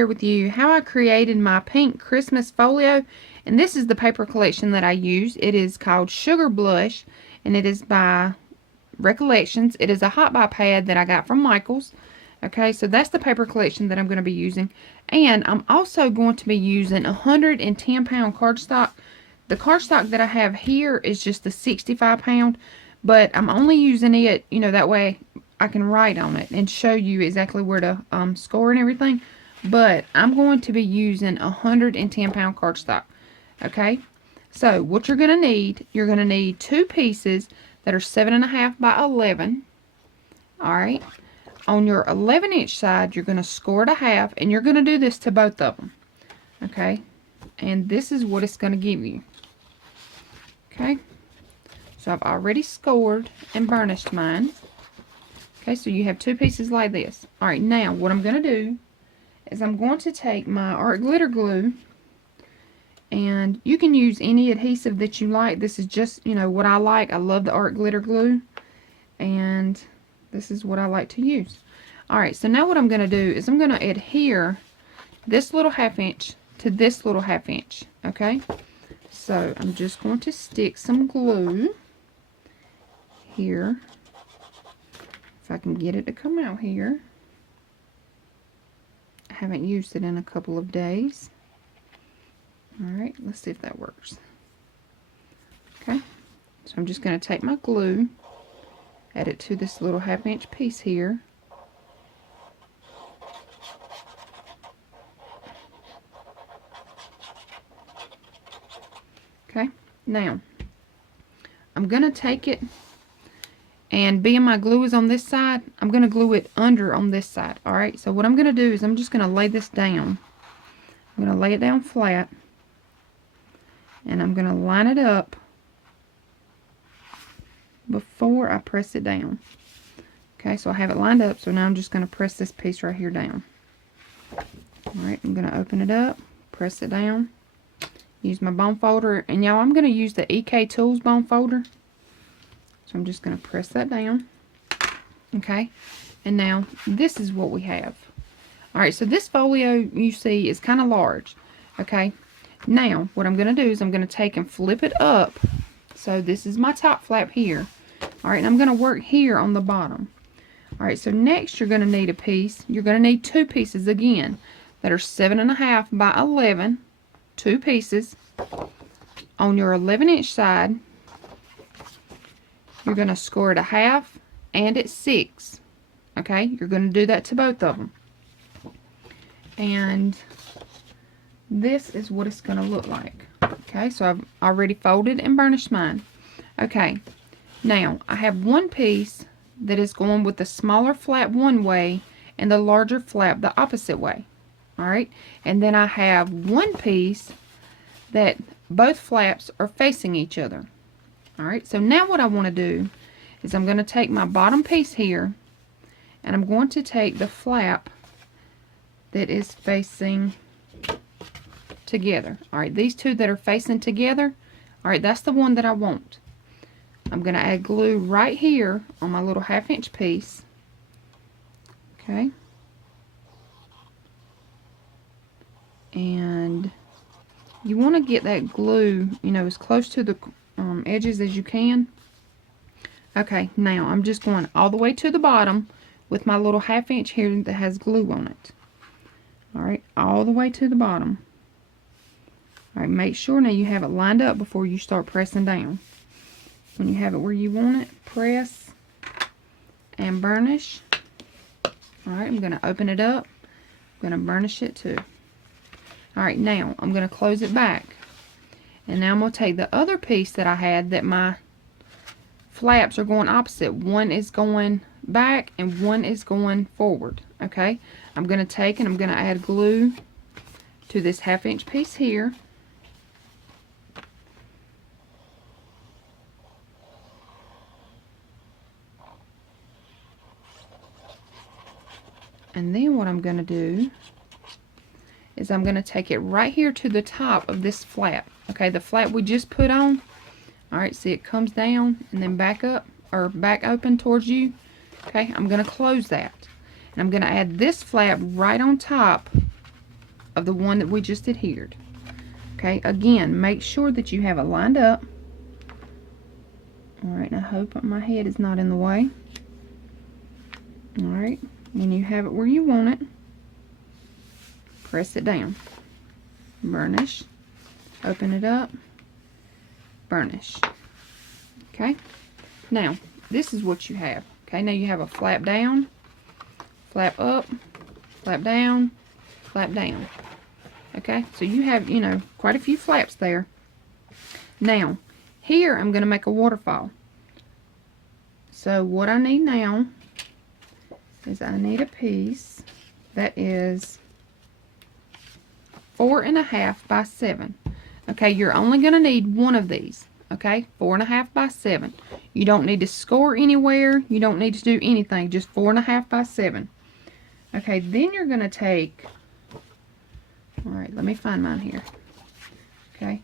share with you how I created my pink Christmas folio. And this is the paper collection that I use. It is called SugarBlush, and it is by Recollections. It is a hot buy pad that I got from Michael's. Okay, so that's the paper collection that I'm going to be using. And I'm also going to be using 110-pound cardstock. The cardstock that I have here is just the 65-pound, but I'm only using it, you know, that way I can write on it and show you exactly where to score and everything. But I'm going to be using 110-pound cardstock. Okay, so what you're going to need two pieces that are 7.5 by 11. Alright, on your 11-inch side, you're going to score it a half, and you're going to do this to both of them. Okay, and this is what it's going to give you. Okay, so I've already scored and burnished mine. Okay, so you have two pieces like this. Alright, now what I'm going to do is I'm going to take my art glitter glue, and you can use any adhesive that you like. This is just, you know, what I like. I love the art glitter glue, and this is what I like to use. Alright, so now what I'm going to do is I'm going to adhere this little 1/2 inch to this little 1/2 inch. Okay, so I'm just going to stick some glue here. If I can get it to come out here. I haven't used it in a couple of days. Alright, let's see if that works. Okay, so I'm just going to take my glue, add it to this little 1/2 inch piece here. Okay, now I'm going to take it, and being my glue is on this side, I'm going to glue it under on this side. Alright, so what I'm going to do is I'm just going to lay this down. I'm going to lay it down flat, and I'm going to line it up before I press it down. Okay, so I have it lined up, so now I'm just going to press this piece right here down. Alright, I'm going to open it up, press it down, use my bone folder, and y'all, I'm going to use the EK Tools bone folder. So I'm just going to press that down. Okay, and now this is what we have. Alright, so this folio you see is kind of large. Okay, now what I'm going to do is I'm going to take and flip it up. So this is my top flap here. Alright, and I'm going to work here on the bottom. Alright, so next you're going to need a piece. You're going to need two pieces again that are 7.5 by 11. Two pieces. On your 11-inch side, you're going to score it a half and at 6. Okay, you're going to do that to both of them. And this is what it's going to look like. Okay, so I've already folded and burnished mine. Okay, now I have one piece that is going with the smaller flap one way and the larger flap the opposite way. Alright, and then I have one piece that both flaps are facing each other. Alright, so now what I want to do is I'm going to take my bottom piece here, and I'm going to take the flap that is facing together. Alright, these two that are facing together, alright, that's the one that I want. I'm going to add glue right here on my little 1/2 inch piece. Okay. And you want to get that glue, you know, as close to the edges as you can. Okay, now I'm just going all the way to the bottom with my little 1/2 inch here that has glue on it. Alright, all the way to the bottom. Alright, make sure now you have it lined up before you start pressing down. When you have it where you want it, press and burnish. Alright, I'm going to open it up. I'm going to burnish it too. Alright, now I'm going to close it back. And now I'm going to take the other piece that I had that my flaps are going opposite. One is going back and one is going forward. Okay, I'm going to take and I'm going to add glue to this 1/2 inch piece here. And then what I'm going to do is I'm going to take it right here to the top of this flap. Okay, the flap we just put on. Alright, see it comes down and then back up, or back open towards you. Okay, I'm going to close that. And I'm going to add this flap right on top of the one that we just adhered. Okay, again, make sure that you have it lined up. Alright, I hope my head is not in the way. Alright, when you have it where you want it, press it down. Burnish. Open it up. Burnish. Okay, now this is what you have. Okay, now you have a flap down, flap up, flap down, flap down. Okay, so you have, you know, quite a few flaps there. Now, here I'm going to make a waterfall. So what I need now is I need a piece that is 4.5 by 7. Okay, you're only going to need one of these. Okay, 4.5 by 7. You don't need to score anywhere. You don't need to do anything. Just 4.5 by 7. Okay, then you're going to take... Alright, let me find mine here. Okay,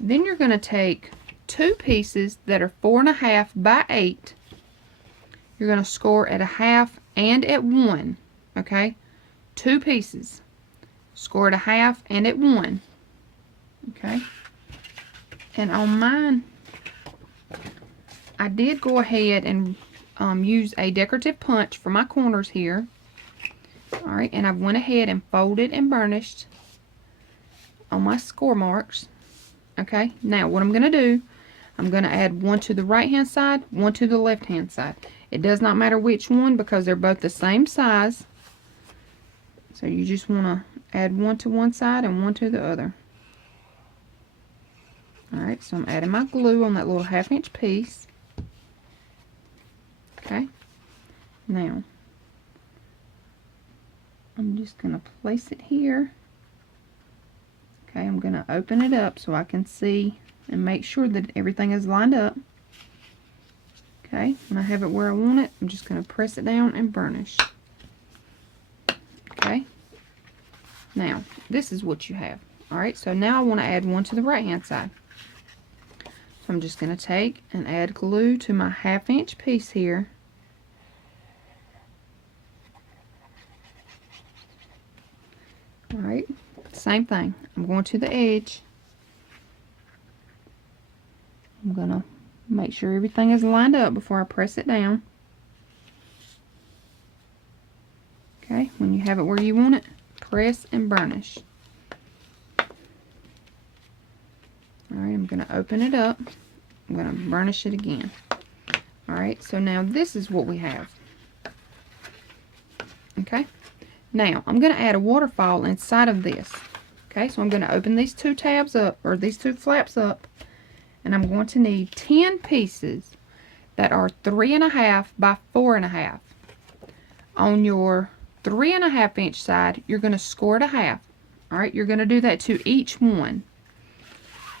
then you're going to take two pieces that are 4.5 by 8. You're going to score at a half and at 1. Okay, two pieces. Score at a half and at 1. Okay, and on mine, I did go ahead and use a decorative punch for my corners here. Alright, and I went ahead and folded and burnished on my score marks. Okay, now what I'm going to do, I'm going to add one to the right hand side, one to the left hand side. It does not matter which one because they're both the same size. So you just want to add one to one side and one to the other. Alright, so I'm adding my glue on that little 1/2 inch piece. Okay, now I'm just going to place it here. Okay, I'm going to open it up so I can see and make sure that everything is lined up. Okay, when I have it where I want it, I'm just going to press it down and burnish. Okay, now this is what you have. Alright, so now I want to add one to the right hand side. So I'm just going to take and add glue to my 1/2 inch piece here. Alright, same thing. I'm going to the edge. I'm going to make sure everything is lined up before I press it down. Okay, when you have it where you want it, press and burnish. Alright, I'm going to open it up. I'm going to burnish it again. Alright, so now this is what we have. Okay, now I'm going to add a waterfall inside of this. Okay, so I'm going to open these two tabs up, or these two flaps up, and I'm going to need 10 pieces that are 3.5 by 4.5. On your 3.5 inch side, you're going to score it a half. Alright, you're going to do that to each one.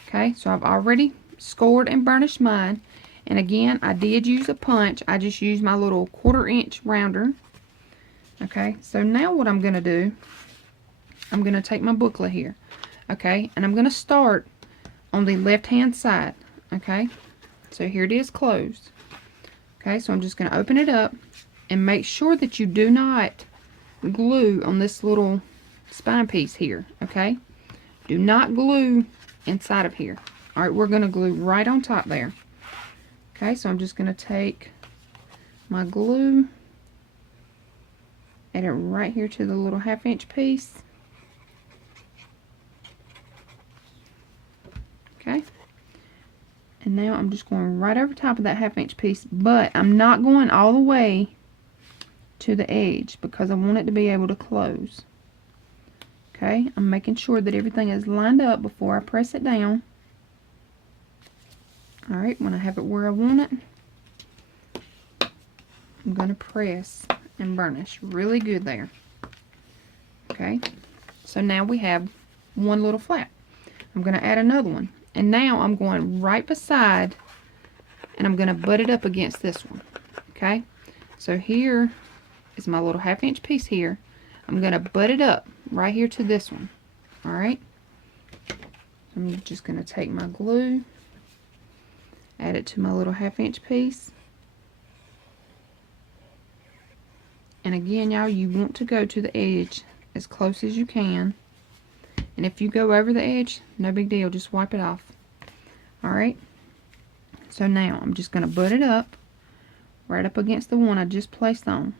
Okay, so I've already scored and burnished mine. And again, I did use a punch. I just used my little 1/4 inch rounder. Okay, so now what I'm going to do, I'm going to take my booklet here. Okay, and I'm going to start on the left hand side. Okay, so here it is closed. Okay, so I'm just going to open it up and make sure that you do not glue on this little spine piece here. Okay, do not glue inside of here. Alright, we're going to glue right on top there. Okay, so I'm just going to take my glue, add it right here to the little 1/2 inch piece. Okay, and now I'm just going right over top of that 1/2 inch piece, but I'm not going all the way to the edge because I want it to be able to close. Okay, I'm making sure that everything is lined up before I press it down. Alright, when I have it where I want it, I'm going to press and burnish really good there. Okay, so now we have one little flap. I'm going to add another one. And now I'm going right beside, and I'm going to butt it up against this one. Okay, so here is my little 1/2 inch piece here. I'm going to butt it up right here to this one. Alright, I'm just going to take my glue, add it to my little 1/2 inch piece. And again, y'all, you want to go to the edge as close as you can. And if you go over the edge, no big deal, just wipe it off. Alright, so now I'm just going to butt it up right up against the one I just placed on.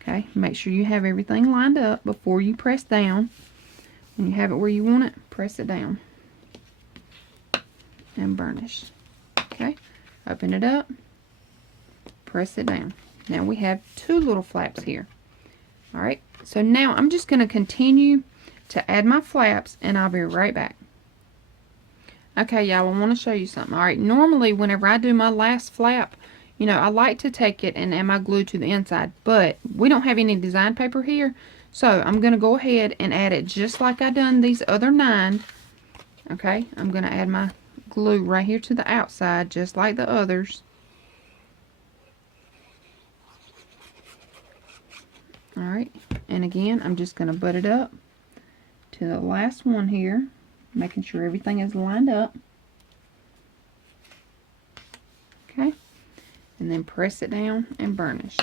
Okay, make sure you have everything lined up before you press down. When you have it where you want it, press it down and burnish. Okay, open it up, press it down. Now we have two little flaps here. Alright, so now I'm just going to continue to add my flaps, and I'll be right back. Okay, y'all, I want to show you something. Alright, normally whenever I do my last flap, you know, I like to take it and add my glue to the inside, but we don't have any design paper here, so I'm going to go ahead and add it just like I done these other 9. Okay, I'm going to add my glue right here to the outside, just like the others. Alright, and again, I'm just going to butt it up to the last one here, making sure everything is lined up. Okay, and then press it down and burnish.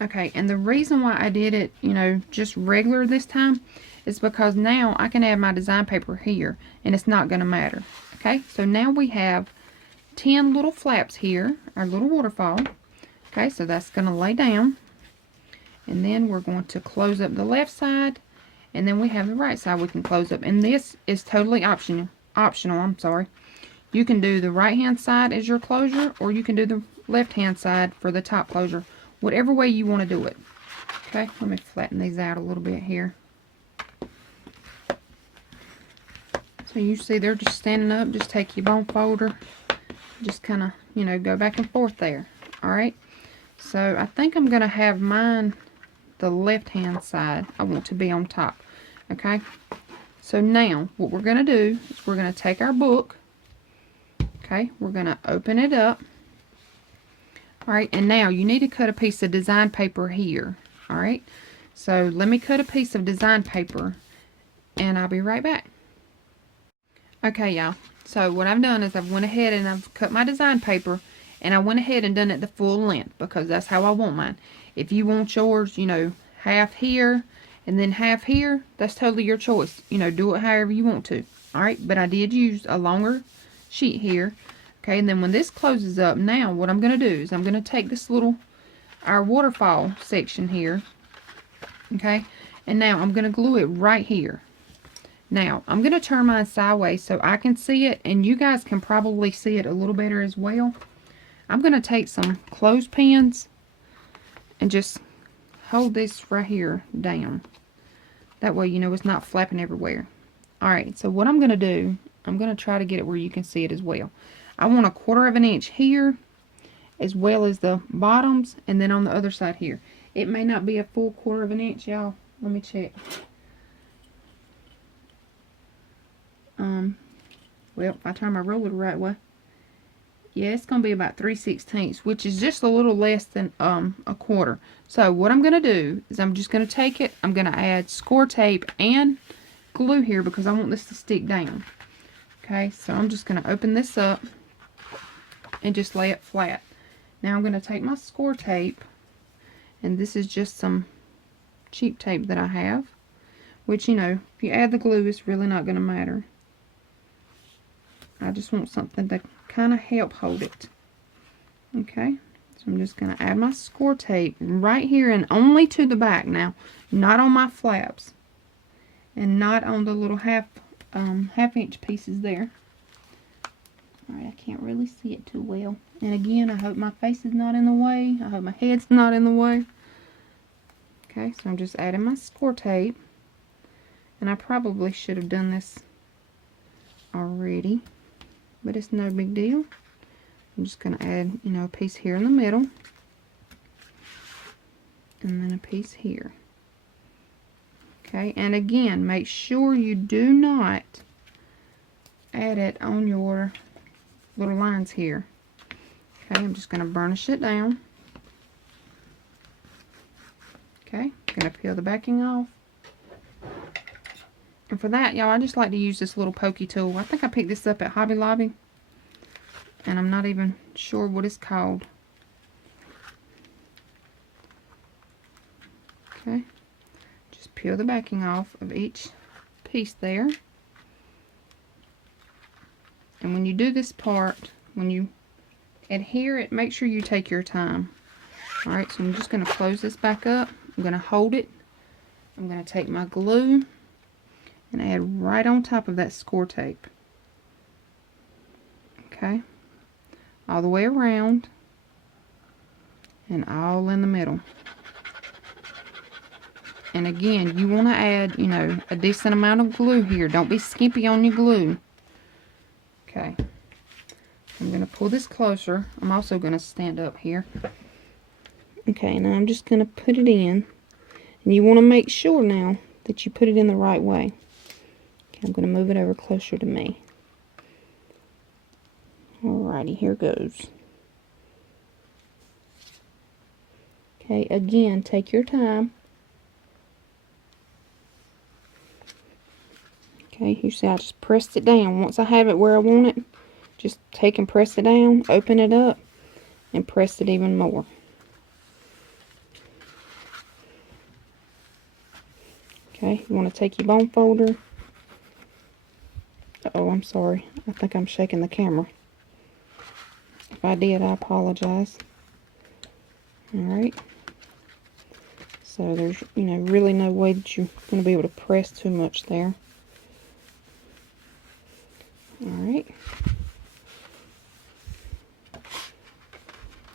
Okay, and the reason why I did it, you know, just regular this time is because now I can add my design paper here and it's not going to matter. Okay, so now we have 10 little flaps here, our little waterfall. Okay, so that's going to lay down, and then we're going to close up the left side, and then we have the right side we can close up, and this is totally optional. I'm sorry. You can do the right hand side as your closure, or you can do the left hand side for the top closure, whatever way you want to do it. Okay, let me flatten these out a little bit here. So you see they're just standing up. Just take your bone folder, just kind of, you know, go back and forth there. Alright, so I think I'm going to have mine, the left hand side, I want to be on top. Okay, so now what we're going to do is we're going to take our book. Okay, we're going to open it up. Alright, and now you need to cut a piece of design paper here. Alright, so let me cut a piece of design paper and I'll be right back. Okay, y'all, so what I've done is I've went ahead and I've cut my design paper, and I went ahead and done it the full length because that's how I want mine. If you want yours, you know, half here and then half here, that's totally your choice. You know, do it however you want to. Alright, but I did use a longer sheet here. Okay, and then when this closes up, now what I'm going to do is I'm going to take this little, our waterfall section here. Okay, and now I'm going to glue it right here. Now, I'm going to turn mine sideways so I can see it, and you guys can probably see it a little better as well. I'm going to take some clothespins and just hold this right here down. That way, you know, it's not flapping everywhere. Alright, so what I'm going to do, I'm going to try to get it where you can see it as well. I want 1/4 of an inch here, as well as the bottoms, and then on the other side here. It may not be a full 1/4 of an inch, y'all. Let me check. Well, if I turn my ruler the right way, yeah, it's going to be about 3/16, which is just a little less than a 1/4. So what I'm going to do is I'm just going to take it, I'm going to add score tape and glue here because I want this to stick down. Okay, so I'm just going to open this up and just lay it flat. Now I'm going to take my score tape, and this is just some cheap tape that I have, which, you know, if you add the glue, it's really not going to matter. I just want something to kind of help hold it. Okay, so I'm just going to add my score tape right here, and only to the back now, not on my flaps, and not on the little half inch pieces there. Alright, I can't really see it too well. And again, I hope my face is not in the way. I hope my head's not in the way. Okay, so I'm just adding my score tape. And I probably should have done this already, but it's no big deal. I'm just going to add, you know, a piece here in the middle, and then a piece here. Okay, and again, make sure you do not add it on your little lines here. Okay, I'm just going to burnish it down. Okay, I'm going to peel the backing off. And for that, y'all, I just like to use this little pokey tool. I think I picked this up at Hobby Lobby, and I'm not even sure what it's called. Okay, just peel the backing off of each piece there. And when you do this part, when you adhere it, make sure you take your time. Alright, so I'm just going to close this back up. I'm going to hold it. I'm going to take my glue and add right on top of that score tape. Okay, all the way around and all in the middle. And again, you want to add, you know, a decent amount of glue here. Don't be skimpy on your glue. Okay, I'm going to pull this closer. I'm also going to stand up here. Okay, now I'm just going to put it in. And you want to make sure now that you put it in the right way. Okay, I'm going to move it over closer to me. Alrighty, here goes. Okay, again, take your time. Okay, you see I just pressed it down. Once I have it where I want it, just take and press it down, open it up, and press it even more. Okay, you want to take your bone folder. Uh-oh, I'm sorry. I think I'm shaking the camera. If I did, I apologize. Alright. So there's, you know, really no way that you're going to be able to press too much there. Alright.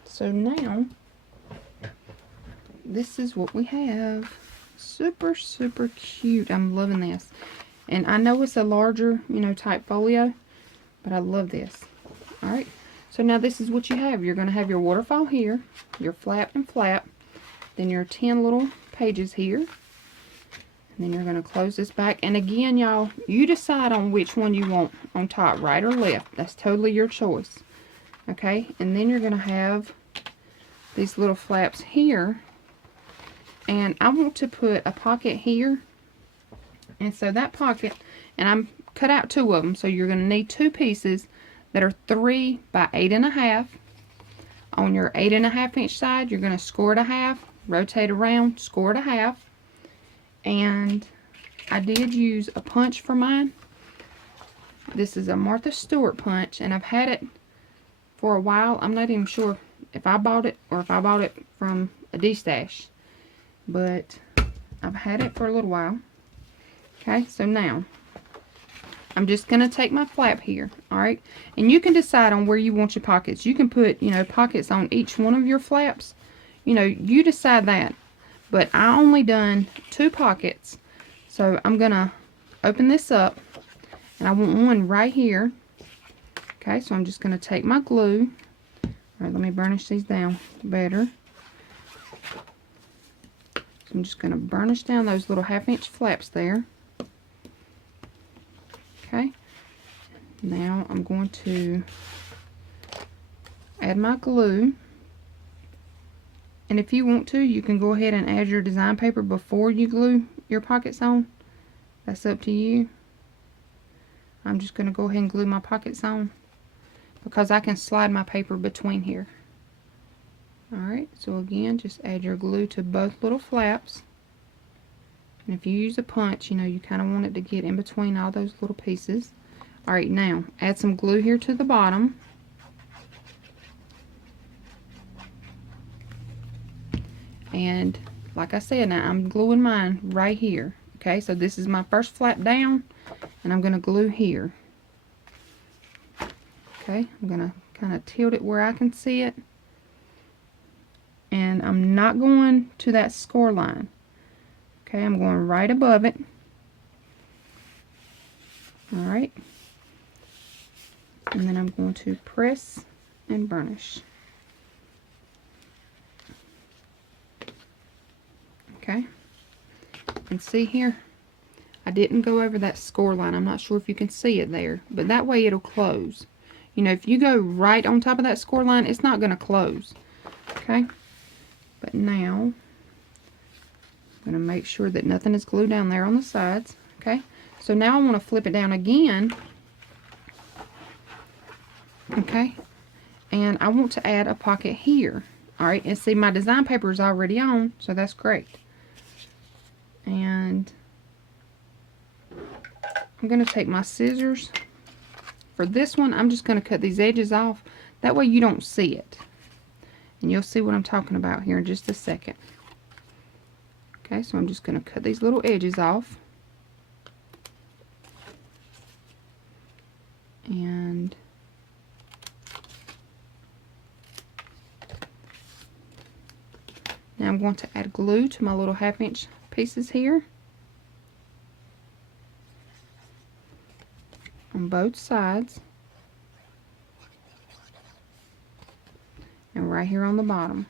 So now, this is what we have. Super, super cute. I'm loving this. And I know it's a larger, you know, type folio, but I love this. Alright. So now this is what you have. You're going to have your waterfall here, your flap and flap, then your 10 little pages here, and then you're going to close this back. And again, y'all, you decide on which one you want on top, right or left. That's totally your choice. Okay, and then you're going to have these little flaps here, and I want to put a pocket here, and so that pocket, and I'm cut out 2 of them, so you're going to need 2 pieces that are 3 by 8.5. On your 8.5 inch side, you're going to score it a half, rotate around, score it a half. And I did use a punch for mine. This is a Martha Stewart punch, and I've had it for a while. I'm not even sure if I bought it or if I bought it from a D-stash, but I've had it for a little while. Okay, so now I'm just going to take my flap here, alright? And you can decide on where you want your pockets. You can put, you know, pockets on each one of your flaps. You know, you decide that. But I only done 2 pockets. So I'm going to open this up. And I want one right here. Okay, so I'm just going to take my glue. Alright, let me burnish these down better. So I'm just going to burnish down those little 1/2 inch flaps there. Okay, now I'm going to add my glue, and if you want to, you can go ahead and add your design paper before you glue your pockets on. That's up to you. I'm just going to go ahead and glue my pockets on because I can slide my paper between here. Alright, so again, just add your glue to both little flaps. And if you use a punch, you know, you kind of want it to get in between all those little pieces. Alright, now, add some glue here to the bottom. And, like I said, now I'm gluing mine right here. Okay, so this is my first flap down, and I'm going to glue here. Okay, I'm going to kind of tilt it where I can see it. And I'm not going to that score line. Okay, I'm going right above it. Alright. And then I'm going to press and burnish. Okay. And see here, I didn't go over that score line. I'm not sure if you can see it there, but that way it'll close. You know, if you go right on top of that score line, it's not going to close. Okay. But now, I'm going to make sure that nothing is glued down there on the sides. Okay, so now I want to flip it down again. Okay, and I want to add a pocket here. Alright, and see my design paper is already on, so that's great. And I'm going to take my scissors. For this one, I'm just going to cut these edges off. That way you don't see it. And you'll see what I'm talking about here in just a second. Okay, so I'm just going to cut these little edges off. And now I'm going to add glue to my little 1/2 inch pieces here. On both sides. And right here on the bottom.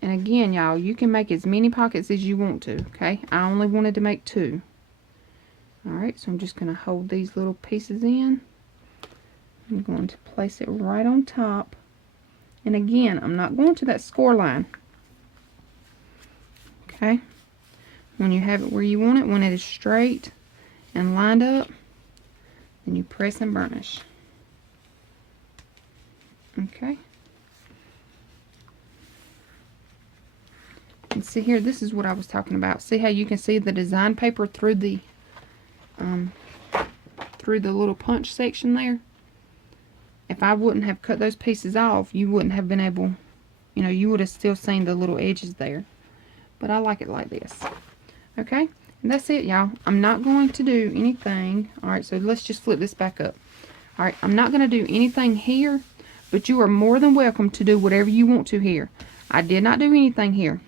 And again, y'all, you can make as many pockets as you want to, okay? I only wanted to make 2. Alright, so I'm just going to hold these little pieces in. I'm going to place it right on top. And again, I'm not going to that score line. Okay? When you have it where you want it, when it is straight and lined up, then you press and burnish. Okay? And see here, this is what I was talking about. See how you can see the design paper through the little punch section there? If I wouldn't have cut those pieces off, you wouldn't have been able, you know, you would have still seen the little edges there. But I like it like this. Okay? And that's it, y'all. I'm not going to do anything. Alright, so let's just flip this back up. Alright, I'm not going to do anything here, but you are more than welcome to do whatever you want to here. I did not do anything here.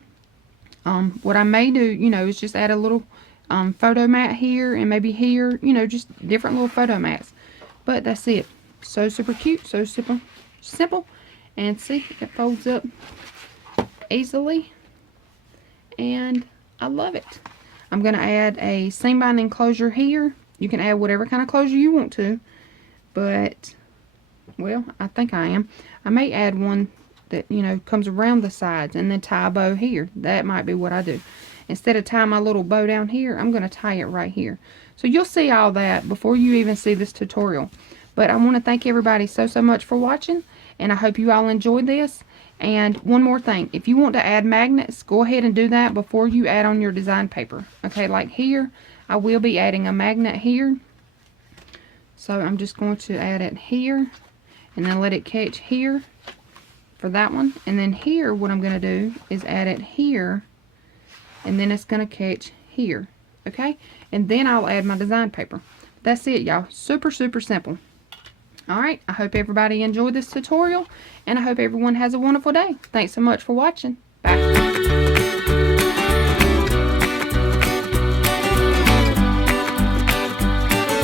What I may do, you know, is just add a little photo mat here and maybe here, you know, just different little photo mats. But that's it. So super cute, so simple. And see, it folds up easily. And I love it. I'm going to add a seam binding closure here. You can add whatever kind of closure you want to. But, well, I think I am. I may add one that, you know, comes around the sides and then tie a bow here. That might be what I do. Instead of tying my little bow down here, I'm going to tie it right here. So you'll see all that before you even see this tutorial. But I want to thank everybody so much for watching. And I hope you all enjoyed this. And one more thing. If you want to add magnets, go ahead and do that before you add on your design paper. Okay, like here, I will be adding a magnet here. So I'm just going to add it here. And then let it catch here. For that one. And then here, what I'm going to do is add it here, and then it's going to catch here. Okay? And then I'll add my design paper. That's it, y'all. Super simple. Alright, I hope everybody enjoyed this tutorial, and I hope everyone has a wonderful day. Thanks so much for watching.